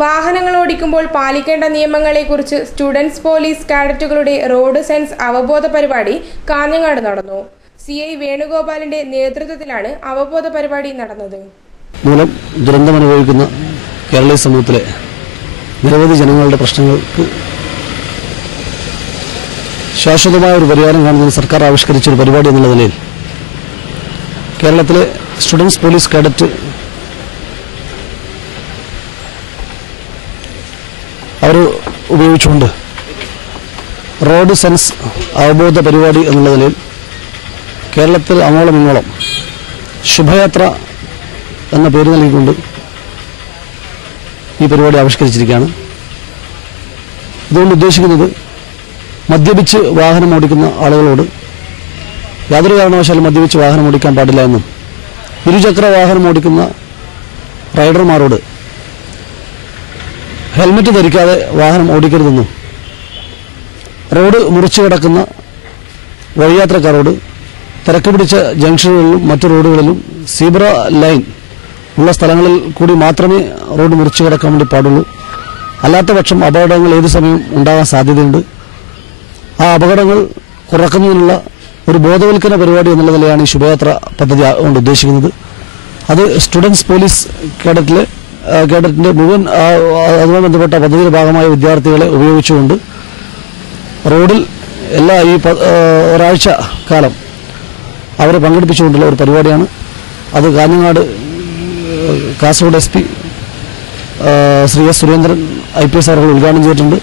വാഹനങ്ങൾ ഓടിക്കുമ്പോൾ പാലിക്കേണ്ട നിയമങ്ങളെക്കുറിച്ച് സ്റ്റുഡൻസ് പോലീസ് കാഡറ്റുകളുടെ റോഡ് സെൻസ് അവബോധ പരിപാടി കാഞ്ഞങ്ങാട് നടന്നു. CI വേണുഗോപാലിന്റെ നേതൃത്വത്തിലാണ് അവബോധ പരിപാടി നടന്നത്. മൂലം ദുരന്തമനുഭവിക്കുന്ന കേരളീയ സമൂഹത്തിലെ നിരവധി ജനങ്ങളുടെ പ്രശ്നങ്ങൾക്ക് ശാശ്വതമായ ഒരു പരിഹാരം കാണുന്നതിന് സർക്കാർ ആവിഷ്കരിച്ച ഒരു പരിപാടി എന്നുള്ള നിലയിൽ കേരളത്തിലെ സ്റ്റുഡൻസ് പോലീസ് കാഡറ്റ് അവർ ഉപയോഗിച്ചുകൊണ്ട് റോഡ് സെൻസ് അവബോധ പരിപാടി എന്നുള്ള നിലയിൽ കേരളത്തിൽ അങ്ങോളം ഇങ്ങോളം ശുഭയാത്ര എന്ന പേര് നൽകിക്കൊണ്ട് ഈ പരിപാടി ആവിഷ്കരിച്ചിരിക്കുകയാണ്. ഇതുകൊണ്ട് ഉദ്ദേശിക്കുന്നത് മദ്യപിച്ച് വാഹനം ഓടിക്കുന്ന ആളുകളോട് യാതൊരു കാരണവശാലും മദ്യപിച്ച് വാഹനം ഓടിക്കാൻ പാടില്ല എന്നും ഇരുചക്ര വാഹനം ഓടിക്കുന്ന റൈഡർമാരോട് ഹെൽമറ്റ് ധരിക്കാതെ വാഹനം ഓടിക്കരുതെന്നും റോഡ് മുറിച്ചു കിടക്കുന്ന വഴിയാത്രക്കാരോട് തിരക്ക് പിടിച്ച ജംഗ്ഷനുകളിലും മറ്റു റോഡുകളിലും സീബ്ര ലൈൻ ഉള്ള സ്ഥലങ്ങളിൽ കൂടി മാത്രമേ റോഡ് മുറിച്ചു കിടക്കാൻ വേണ്ടി പാടുള്ളൂ. അല്ലാത്ത പക്ഷം അപകടങ്ങൾ ഏതു സമയം ഉണ്ടാകാൻ സാധ്യതയുണ്ട്. ആ അപകടങ്ങൾ കുറക്കുന്നതിനുള്ള ഒരു ബോധവൽക്കരണ പരിപാടി എന്നുള്ള നിലയാണ് ഈ ശുഭയാത്ര പദ്ധതി കൊണ്ട് ഉദ്ദേശിക്കുന്നത്. അത് സ്റ്റുഡൻസ് പോലീസ് കേഡറ്റിന്റെ മുഴുവൻ അതുമായി ബന്ധപ്പെട്ട പദ്ധതിയുടെ ഭാഗമായ വിദ്യാർത്ഥികളെ ഉപയോഗിച്ചുകൊണ്ട് റോഡിൽ ഈ ഒരാഴ്ച കാലം അവരെ പങ്കെടുപ്പിച്ചുകൊണ്ടുള്ള ഒരു പരിപാടിയാണ്. അത് Kanhangad Kasaragod SP Shri S. Surendran IPS അവർ ഉദ്ഘാടനം ചെയ്തിട്ടുണ്ട്.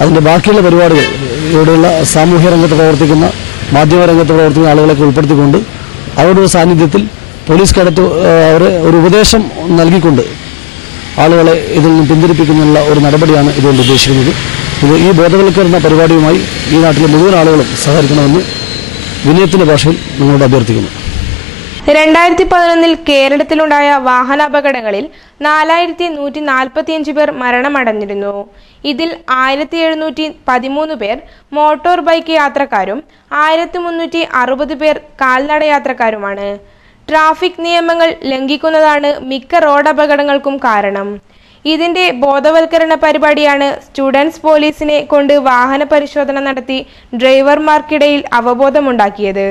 അതിൻ്റെ ബാക്കിയുള്ള പരിപാടികൾ ഇവിടെയുള്ള സാമൂഹ്യ രംഗത്ത് പ്രവർത്തിക്കുന്ന മാധ്യമരംഗത്ത് പ്രവർത്തിക്കുന്ന ആളുകളൊക്കെ ഉൾപ്പെടുത്തിക്കൊണ്ട് അവരുടെ സാന്നിധ്യത്തിൽ പോലീസ് കേഡറ്റ് അവരെ ഒരു ഉപദേശം നൽകിക്കൊണ്ട് ആളുകളെ ഇതിൽ നിന്ന് പിന്തിരിപ്പിക്കുന്നതിനുള്ള ഒരു നടപടിയാണ് ഇതുകൊണ്ട് ഉദ്ദേശിക്കുന്നത്. ഈ ബോധവൽക്കരണ പരിപാടിയുമായി ഈ നാട്ടിലെ മുഴുവൻ ആളുകളും സഹകരിക്കണമെന്ന് വിനയത്തിന്റെ ഭാഷയിൽ നിങ്ങളോട് അഭ്യർത്ഥിക്കുന്നു. 2011 കേരളത്തിലുണ്ടായ വാഹനാപകടങ്ങളിൽ 4145 പേർ മരണമടഞ്ഞിരുന്നു. ഇതിൽ 1713 പേർ മോട്ടോർ ബൈക്ക് യാത്രക്കാരും 1360 പേർ കാൽനട യാത്രക്കാരുമാണ്. ട്രാഫിക് നിയമങ്ങൾ ലംഘിക്കുന്നതാണ് മിക്ക റോഡ് അപകടങ്ങൾക്കും കാരണം. ഇതിന്റെ ബോധവൽക്കരണ പരിപാടിയാണ് സ്റ്റുഡൻസ് പോലീസിനെ കൊണ്ട് വാഹന പരിശോധന നടത്തി ഡ്രൈവർമാർക്കിടയിൽ അവബോധമുണ്ടാക്കിയത്.